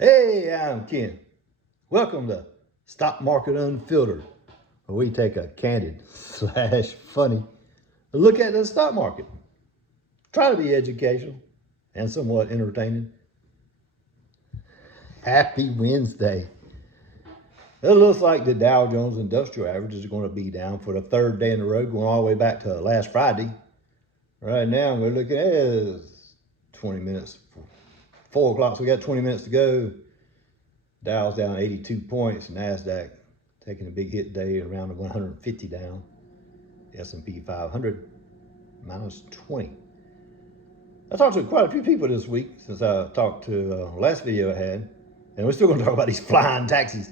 Hey, I'm Ken. Welcome to Stock Market Unfiltered, where we take a candid / funny look at the stock market. Try to be educational and somewhat entertaining. Happy Wednesday. It looks like the Dow Jones Industrial Average is going to be down for the third day in a row, going all the way back to last Friday. Right now, we're looking at 20 minutes, 4 o'clock, so we got 20 minutes to go. Dow's down 82 points, NASDAQ taking a big hit today, around 150 down. S&P 500 minus 20. I talked to quite a few people this week since I talked to last video I had, and we're still going to talk about these flying taxis.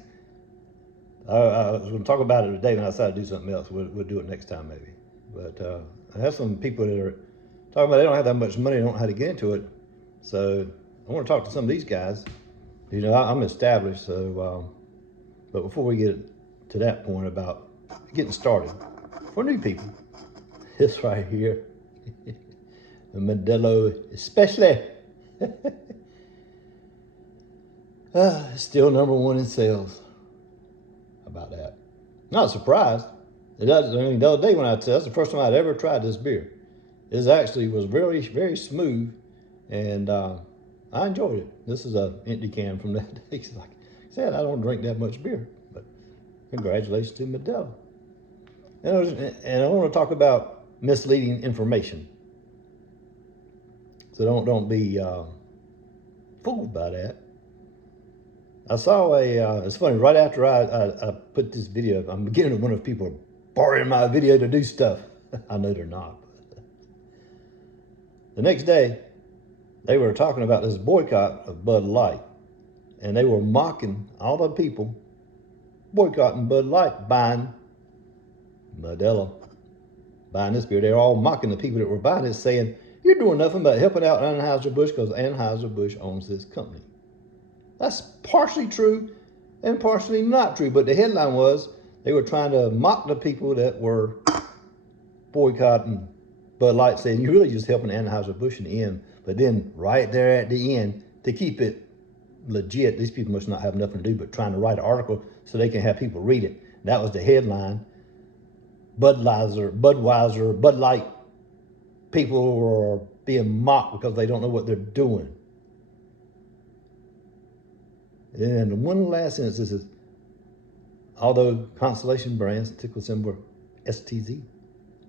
I was going to talk about it today, when I decided to do something else. We'll do it next time maybe. But I have some people that are talking about they don't have that much money, they don't know how to get into it. So I want to talk to some of these guys. You know, I'm established, so, but before we get to that point about getting started, for new people, this right here, the Modelo especially, still #1 in sales. How about that? Not surprised. It does. I mean, the other day when that's the first time I'd ever tried this beer. It actually was very, very smooth, and I enjoyed it. This is an empty can from that day. Like I said, I don't drink that much beer, but congratulations to Modelo. And I want to talk about misleading information. So don't be fooled by that. I saw it's funny, right after I put this video up, I'm beginning to wonder if people are borrowing my video to do stuff. I know they're not. The next day, they were talking about this boycott of Bud Light, and they were mocking all the people boycotting Bud Light, buying Modelo, buying this beer. They were all mocking the people that were buying it, saying, you're doing nothing but helping out Anheuser-Busch because Anheuser-Busch owns this company. That's partially true and partially not true, but the headline was they were trying to mock the people that were boycotting Bud Light, saying you're really just helping Anheuser-Busch in the end. But then right there at the end, to keep it legit, these people must not have nothing to do but trying to write an article so they can have people read it. That was the headline. Budweiser, Bud Light people are being mocked because they don't know what they're doing. And then one last sentence is, although Constellation Brands, ticker symbol STZ,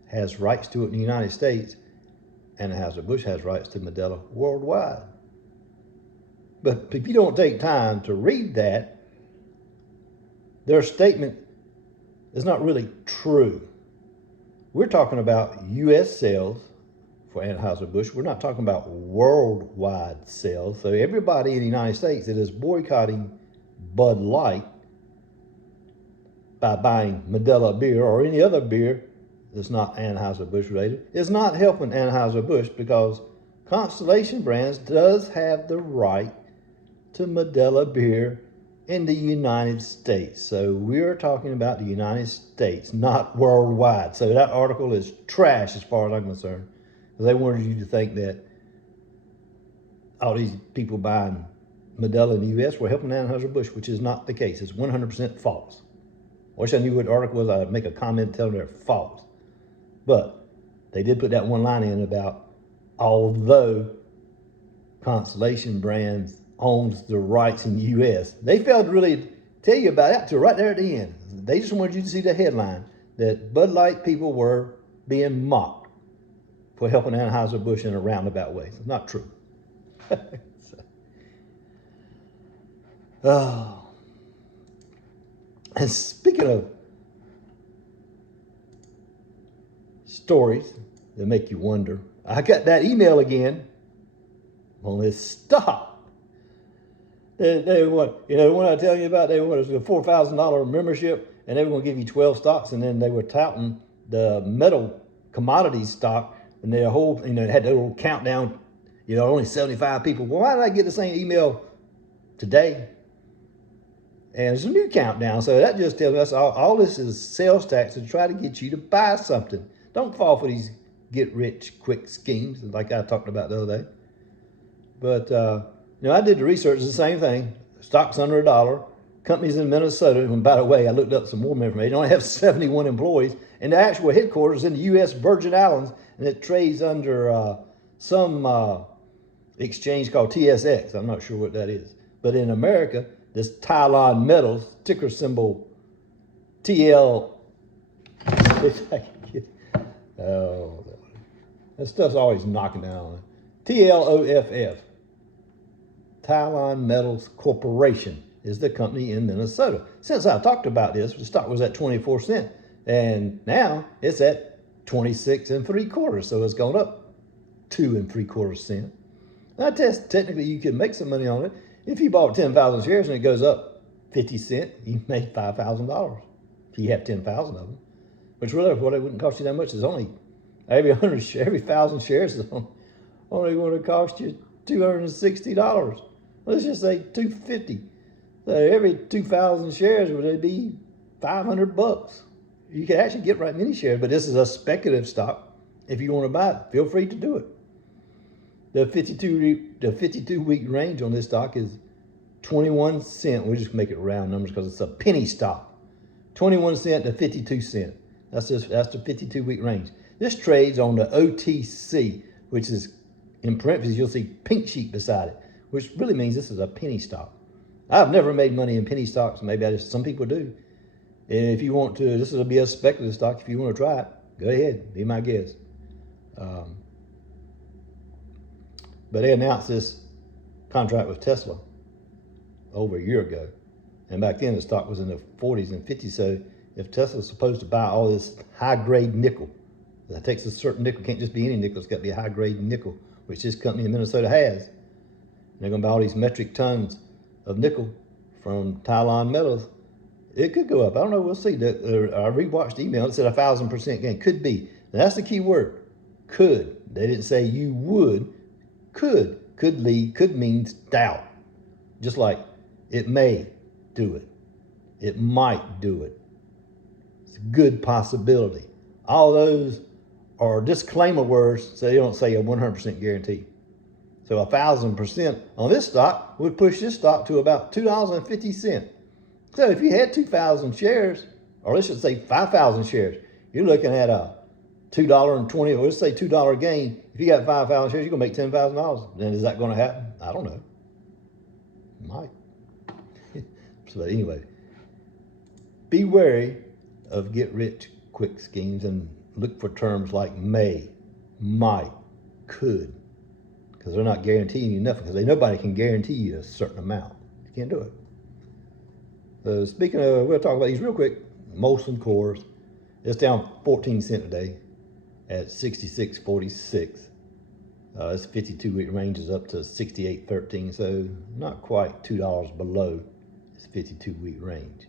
has rights to it in the United States, Anheuser-Busch has rights to Modelo worldwide. But if you don't take time to read that, their statement is not really true. We're talking about U.S. sales for Anheuser-Busch. We're not talking about worldwide sales. So everybody in the United States that is boycotting Bud Light by buying Modelo beer or any other beer that's not Anheuser-Busch related, is not helping Anheuser-Busch, because Constellation Brands does have the right to Modelo beer in the United States. So we're talking about the United States, not worldwide. So that article is trash as far as I'm concerned, because they wanted you to think that all these people buying Modelo in the U.S. were helping Anheuser-Busch, which is not the case. It's 100% false. I wish I knew what the article was. I'd make a comment telling them they're false. But they did put that one line in about, although Constellation Brands owns the rights in the U.S., they failed to really tell you about that till right there at the end. They just wanted you to see the headline that Bud Light people were being mocked for helping Anheuser-Busch in a roundabout way. It's not true. And speaking of stories that make you wonder, I got that email again on this stock. They want, you know, the one I tell you about, they wanted a $4,000 membership, and they were going to give you 12 stocks, and then they were touting the metal commodities stock, and their whole, you know, it had the little countdown, you know, only 75 people. Well, why did I get the same email today? And it's a new countdown, so that just tells us all this is sales tax to try to get you to buy something. Don't fall for these get-rich-quick schemes like I talked about the other day. But, you know, I did the research, it's the same thing. Stock's under $1. Company's in Minnesota. And by the way, I looked up some more information. They only have 71 employees. And the actual headquarters in the U.S. Virgin Islands. And it trades under some exchange called TSX. I'm not sure what that is. But in America, this Thailand Metals, ticker symbol TL. Oh, that stuff's always knocking down. TLOFF. Thailand Metals Corporation is the company in Minnesota. Since I talked about this, the stock was at 24 cents. And now it's at 26 3/4. So it's gone up 2 3/4 cents. Now, technically, you can make some money on it. If you bought 10,000 shares and it goes up 50 cents, you made $5,000 if you have 10,000 of them. Which really, what it wouldn't cost you that much is only every 1,000 shares is only going to cost you $260. Let's just say $250. So every 2,000 shares would be $500. You can actually get right many shares, but this is a speculative stock. If you want to buy it, feel free to do it. The 52-week range on this stock is 21 cents. We'll just make it round numbers because it's a penny stock. 21 cents to 52 cents. That's the 52-week range. This trades on the OTC, which is, in parentheses, you'll see pink sheet beside it, which really means this is a penny stock. I've never made money in penny stocks. Maybe some people do. And if you want to, this will be a speculative stock. If you want to try it, go ahead. Be my guest. But they announced this contract with Tesla over a year ago. And back then the stock was in the 40s and 50s. So if Tesla's supposed to buy all this high-grade nickel, that takes a certain nickel, can't just be any nickel, it's got to be a high-grade nickel, which this company in Minnesota has. And they're going to buy all these metric tons of nickel from Thailand Metals. It could go up. I don't know. We'll see. I rewatched the email. It said 1,000% gain. Could be. Now, that's the key word. Could. They didn't say you would. Could. Could lead. Could means doubt. Just like it may do it. It might do it. It's a good possibility. All those are disclaimer words, so they don't say a 100% guarantee. So 1,000% on this stock would push this stock to about $2.50. So if you had 2,000 shares, or let's just say 5,000 shares, you're looking at a $2.20, or let's say $2 gain. If you got 5,000 shares, you're gonna make $10,000. Then is that gonna happen? I don't know. It might. So anyway, be wary of get rich quick schemes and look for terms like may, might, could, because they're not guaranteeing you nothing, because nobody can guarantee you a certain amount. You can't do it. So speaking of, we'll talk about these real quick. Molson Coors, it's down 14 cents today at 66.46. Its 52-week range is up to 68.13, so not quite $2 below its 52-week range.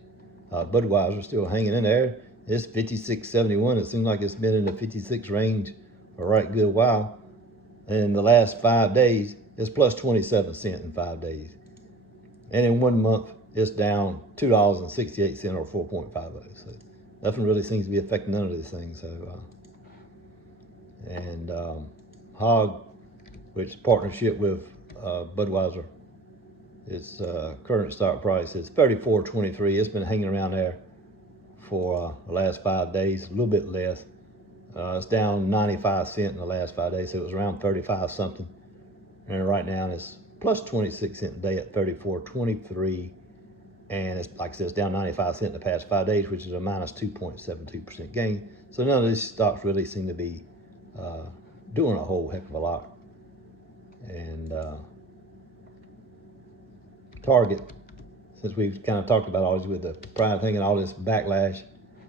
Budweiser still hanging in there. It's 56.71. It seems like it's been in the 56 range for a right good while. In the last 5 days, it's plus 27 cents in 5 days. And in 1 month, it's down $2.68 or 4.50. So nothing really seems to be affecting none of these things. So, Hog, which is partnership with Budweiser, its current stock price is $34.23. It's been hanging around there for the last 5 days, a little bit less. It's down 95 cents in the last 5 days, so it was around 35 something. And right now it's plus 26 cents a day at 34.23. And it's, like I said, it's down 95 cents in the past 5 days, which is a minus 2.72% gain. So none of these stocks really seem to be doing a whole heck of a lot. And Target, since we've kind of talked about all this with the prime thing and all this backlash,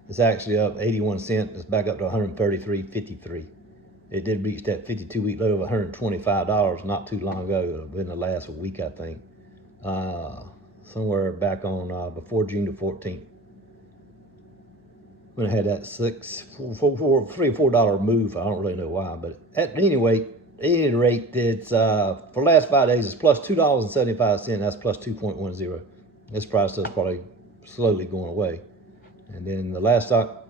it's actually up 81 cents. It's back up to 133.53. It did reach that 52-week low of $125 not too long ago, in the last week, I think. Somewhere back on before June the 14th. When I had that $3 or $4 move, I don't really know why, but at any rate, it's for the last 5 days, it's plus $2.75. That's plus 2.10. This price is probably slowly going away. And then the last stock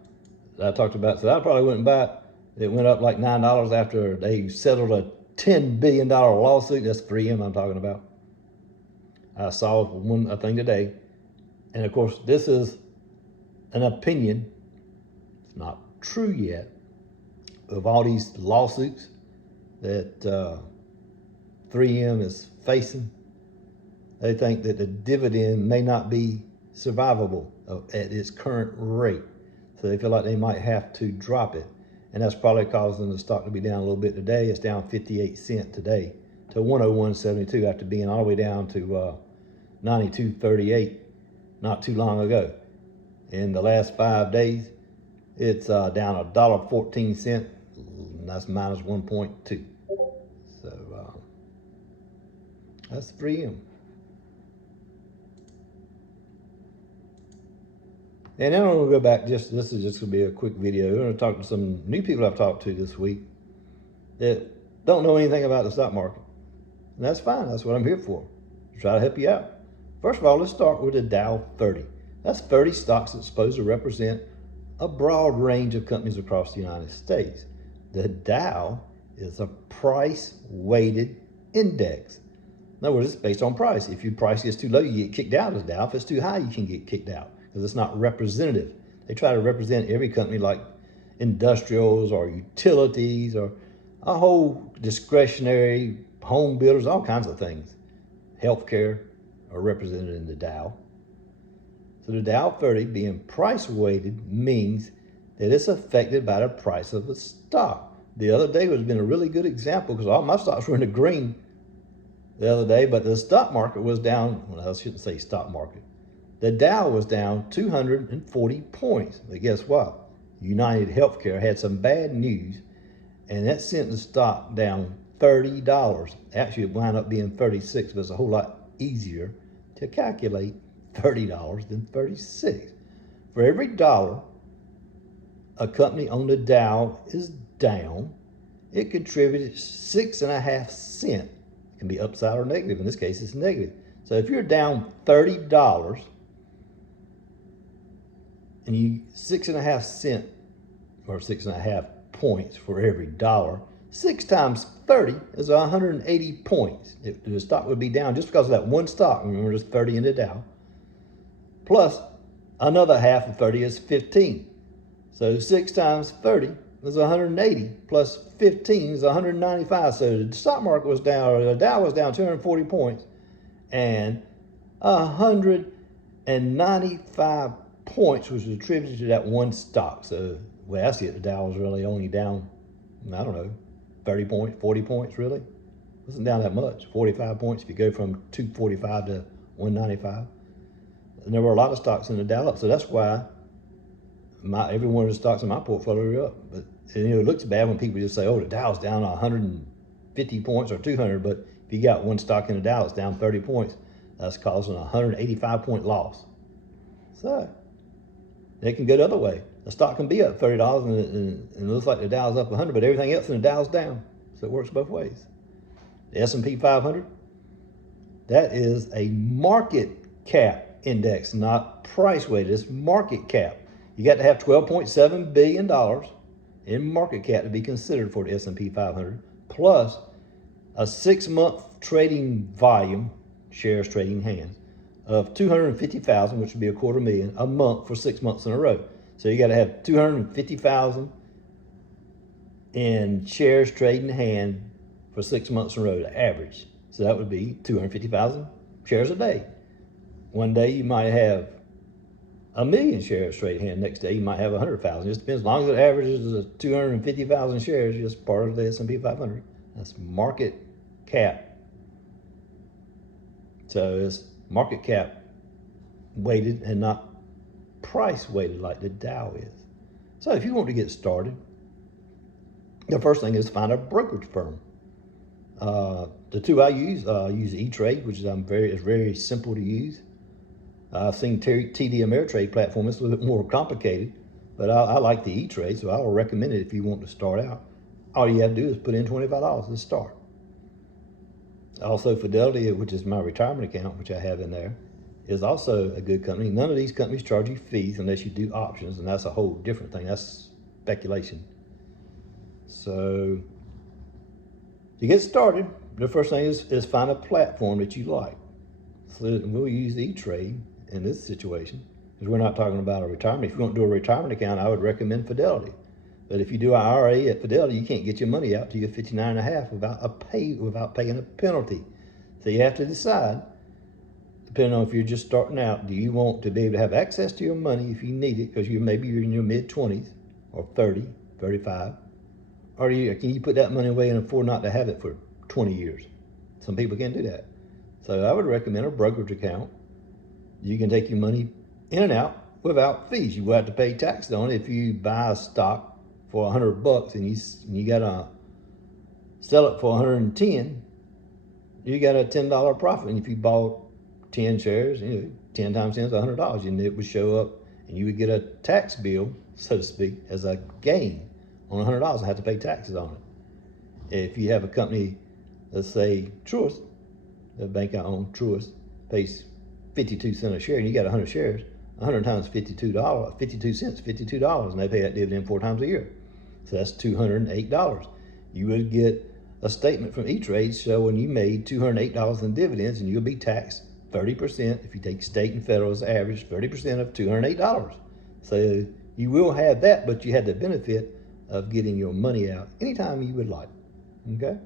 that I talked about, so I probably wouldn't buy it. It went up like $9 after they settled a $10 billion lawsuit. That's 3M I'm talking about. I saw a thing today, and of course this is an opinion. It's not true yet, of all these lawsuits that 3M is facing. They think that the dividend may not be survivable at its current rate. So they feel like they might have to drop it. And that's probably causing the stock to be down a little bit today. It's down 58 cents today to 101.72 after being all the way down to 92.38 not too long ago. In the last 5 days, it's down $1.14, and that's minus 1.2. So that's 3M. And then I'm going to go back, this is just going to be a quick video. I'm going to talk to some new people I've talked to this week that don't know anything about the stock market. And that's fine, that's what I'm here for, to try to help you out. First of all, let's start with the Dow 30. That's 30 stocks that's supposed to represent a broad range of companies across the United States. The Dow is a price-weighted index. In other words, it's based on price. If your price gets too low, you get kicked out of the Dow. If it's too high, you can get kicked out because it's not representative. They try to represent every company like industrials or utilities or a whole discretionary home builders, all kinds of things. Healthcare are represented in the Dow. So the Dow 30 being price weighted means that it's affected by the price of the stock. The other day has been a really good example because all my stocks were in the green the other day, but the stock market was down, well, I shouldn't say stock market. The Dow was down 240 points. But guess what? United Healthcare had some bad news, and that sent the stock down $30. Actually, it wound up being 36, but it's a whole lot easier to calculate $30 than 36. For every dollar a company on the Dow is down, it contributed 6.5 cents. It can be upside or negative. In this case, it's negative. So if you're down $30 and you 6.5 cents or 6.5 points for every dollar, 6 times 30 is 180 points. If the stock would be down just because of that one stock, remember there's 30 in the Dow, plus another half of 30 is 15. So 6 times 30 is 180, plus 15 is 195. So the stock market was down, or the Dow was down 240 points, and 195 points was attributed to that one stock. So the way I see it, the Dow was really only down, I don't know, 30 points, 40 points, really. It wasn't down that much, 45 points if you go from 245 to 195. And there were a lot of stocks in the Dow up, so that's why every one of the stocks in my portfolio are up. But it looks bad when people just say, oh, the Dow's down 150 points or 200, but if you got one stock in the Dow that's down 30 points, that's causing a 185-point loss. So it can go the other way. The stock can be up $30 and it looks like the Dow's up 100, but everything else in the Dow's down. So it works both ways. The S&P 500, that is a market cap index, not price weighted. It's market cap. You got to have $12.7 billion in market cap to be considered for the S&P 500, plus a 6-month trading volume, shares trading hands, of 250,000, which would be $250,000 a month for 6 months in a row. So you got to have 250,000 in shares trading hand for 6 months in a row to average. So that would be 250,000 shares a day. One day you might have 1 million shares trading hand. Next day you might have 100,000. Just depends. As long as it averages 250,000 shares, you're just part of the S&P 500. That's market cap. So it's market cap weighted and not price weighted like the Dow is. So if you want to get started, the first thing is find a brokerage firm. The two I use E-Trade, which is very simple to use. I've seen TD Ameritrade platform. It's a little bit more complicated, but I like the E-Trade, so I will recommend it if you want to start out. All you have to do is put in $25 to start. Also, Fidelity, which is my retirement account, which I have in there, is also a good company. None of these companies charge you fees unless you do options, and that's a whole different thing. That's speculation. So to get started, the first thing is find a platform that you like. So we'll use E-Trade in this situation, because we're not talking about a retirement. If you want to do a retirement account, I would recommend Fidelity. But if you do an IRA at Fidelity, you can't get your money out till you're 59 and a half without paying a penalty. So you have to decide, depending on if you're just starting out, do you want to be able to have access to your money if you need it, because maybe you're in your mid-20s or 30, 35, or can you put that money away and afford not to have it for 20 years? Some people can't do that. So I would recommend a brokerage account. You can take your money in and out without fees. You will have to pay tax on it if you buy a stock for $100 and you gotta sell it for 110. You got a $10 profit, and if you bought 10 shares, 10 times 10 is $100, and it would show up, and you would get a tax bill, so to speak, as a gain on $100 and have to pay taxes on it. If you have a company, let's say Truist, the bank I own, Truist, pays 52 cents a share, and you got 100 shares, 100 times $52, 52 cents, $52, and they pay that dividend 4 times a year. So that's $208. You would get a statement from E-Trade showing you made $208 in dividends, and you'll be taxed 30%, if you take state and federal as average, 30% of $208. So you will have that, but you had the benefit of getting your money out anytime you would like, okay?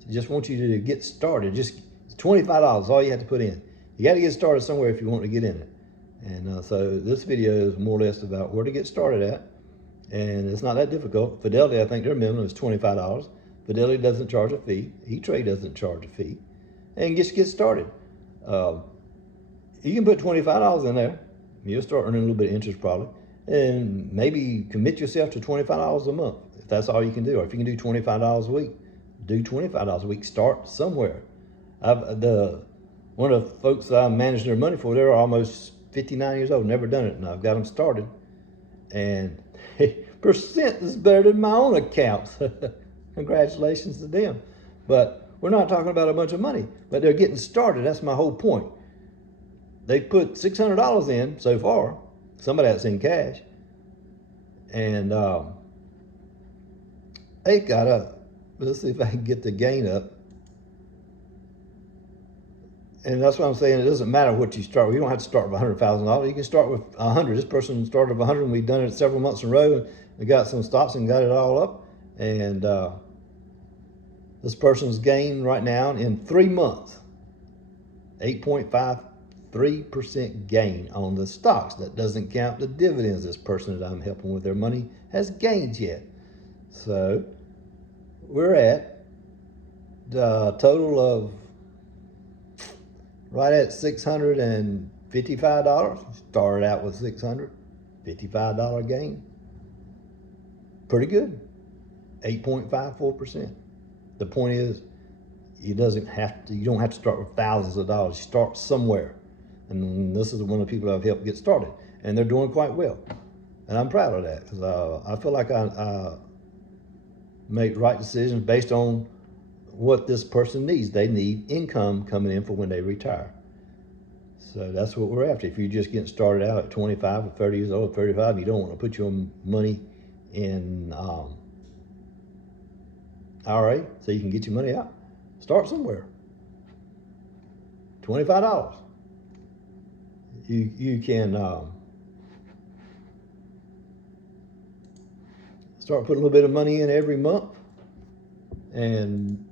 So just want you to get started. Just $25, all you have to put in. You got to get started somewhere if you want to get in it. And so this video is more or less about where to get started at. And it's not that difficult. Fidelity, I think their minimum is $25. Fidelity doesn't charge a fee. E-Trade doesn't charge a fee. And just get started. You can put $25 in there. You'll start earning a little bit of interest probably. And maybe commit yourself to $25 a month, if that's all you can do. Or if you can do $25 a week, do $25 a week. Start somewhere. One of the folks that I manage their money for, they're almost 59 years old, never done it, and I've got them started. And percent is better than my own accounts. Congratulations to them. But we're not talking about a bunch of money, but they're getting started. That's my whole point. They put $600 in so far. Some of that's in cash. And they got let's see if I can get the gain up. And that's what I'm saying. It doesn't matter what you start with. You don't have to start with $100,000. You can start with 100. This person started with 100, and we've done it several months in a row. We got some stops and got it all up. And this person's gained right now in 3 months, 8.53% gain on the stocks. That doesn't count the dividends this person that I'm helping with their money has gained yet. So we're at the total of right at $655. Started out with $655 gain. Pretty good. 8.54%. The point is, you don't have to start with thousands of dollars. You start somewhere. And this is one of the people I've helped get started. And they're doing quite well. And I'm proud of that, because I feel like I make right decisions based on what this person needs. They need income coming in for when they retire. So that's what we're after. If you're just getting started out at 25 or 30 years old, 35, you don't want to put your money in IRA so you can get your money out. Start somewhere. $25. You can start putting a little bit of money in every month, and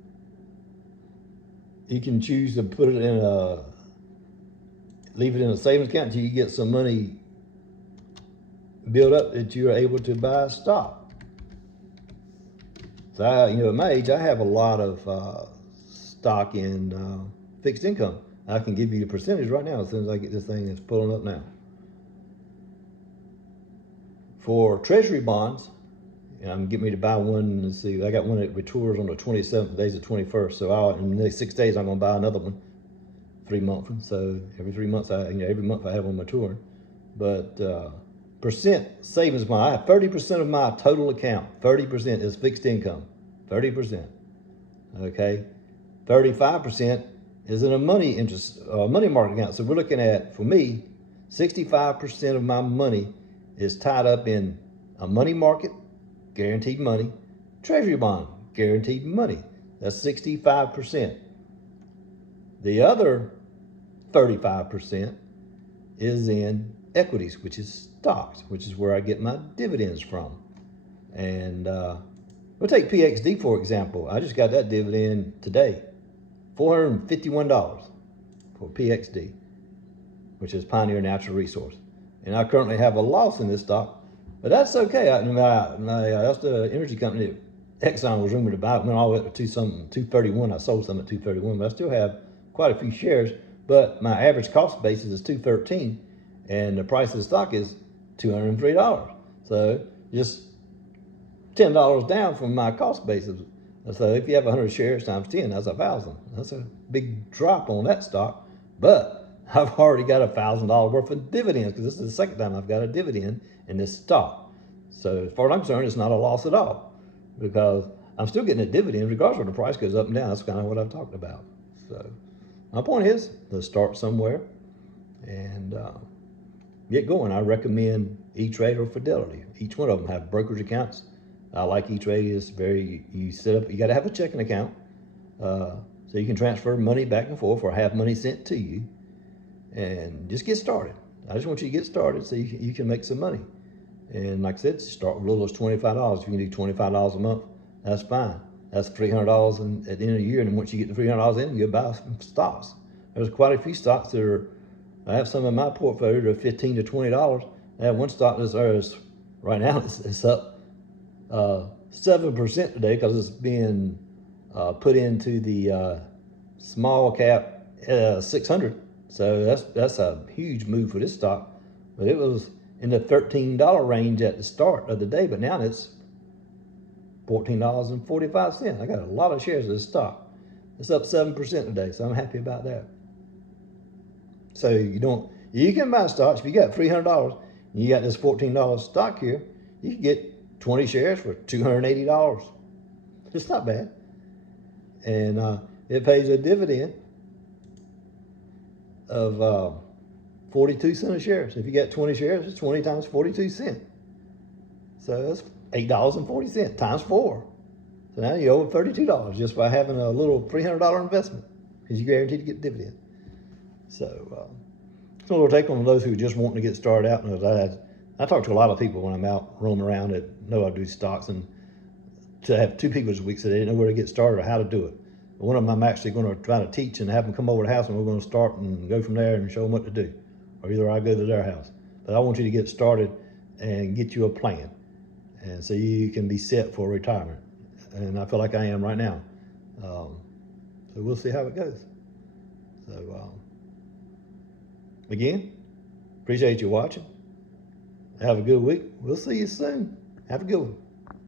you can choose to put it in leave it in a savings account until you get some money built up that you're able to buy stock. So at my age, I have a lot of stock in fixed income. I can give you the percentage right now as soon as I get this thing that's pulling up now. For treasury bonds, I'm getting me to buy one. Let's see, I got one that matures on the 27th, today's the 21st. So in the next 6 days, I'm going to buy another one, 3 months. So every 3 months, every month I have one maturing. But percent savings bond, I have 30% of my total account. 30% is fixed income. 30%. Okay, 35% is in a money market account. So we're looking at, for me, 65% of my money is tied up in a money market, guaranteed money, treasury bond, guaranteed money. That's 65%. The other 35% is in equities, which is stocks, which is where I get my dividends from. And we'll take PXD for example. I just got that dividend today, $451 for PXD, which is Pioneer Natural Resource. And I currently have a loss in this stock, but that's okay. That's the energy company that Exxon was rumored to buy. It went all the way up to 231. I sold some at 231, but I still have quite a few shares. But my average cost basis is 213, and the price of the stock is $203. So just $10 down from my cost basis. So if you have 100 shares times 10, that's 1,000. That's a big drop on that stock. But I've already got $1,000 worth of dividends, because this is the second time I've got a dividend in this stock. So as far as I'm concerned, it's not a loss at all, because I'm still getting a dividend regardless of the price goes up and down. That's kind of what I've talked about. So my point is, let's start somewhere and get going. I recommend E-Trade or Fidelity. Each one of them have brokerage accounts. I like E-Trade. It's you set up, you got to have a checking account so you can transfer money back and forth or have money sent to you, and just get started. I just want you to get started so you can make some money. And like I said, start with a little as $25. If you can do $25 a month, that's fine. That's $300 at the end of the year. And then once you get the $300 in, you buy some stocks. There's quite a few stocks that are, I have some in my portfolio that are $15 to $20. I have one stock that's right now it's up 7% today, because it's being put into the small cap 600. So that's a huge move for this stock. But it was in the $13 range at the start of the day, but now it's $14.45. I got a lot of shares of this stock. It's up 7% today, so I'm happy about that. So you can buy stocks. If you got $300 and you got this $14 stock here, you can get 20 shares for $280. It's not bad. And it pays a dividend of 42 cents a share. So if you got 20 shares, it's 20 times 42 cents. So that's $8.40 times 4. So now you owe $32 just by having a little $300 investment, because you're guaranteed to get dividend. So it's a little take on those who just wanting to get started out. And I talk to a lot of people when I'm out roaming around that know I do stocks, and to have 2 people this week said they didn't know where to get started or how to do it. One of them I'm actually going to try to teach and have them come over to the house, and we're going to start and go from there and show them what to do. Or either I go to their house. But I want you to get started and get you a plan, and so you can be set for retirement. And I feel like I am right now. So we'll see how it goes. So again, appreciate you watching. Have a good week. We'll see you soon. Have a good one.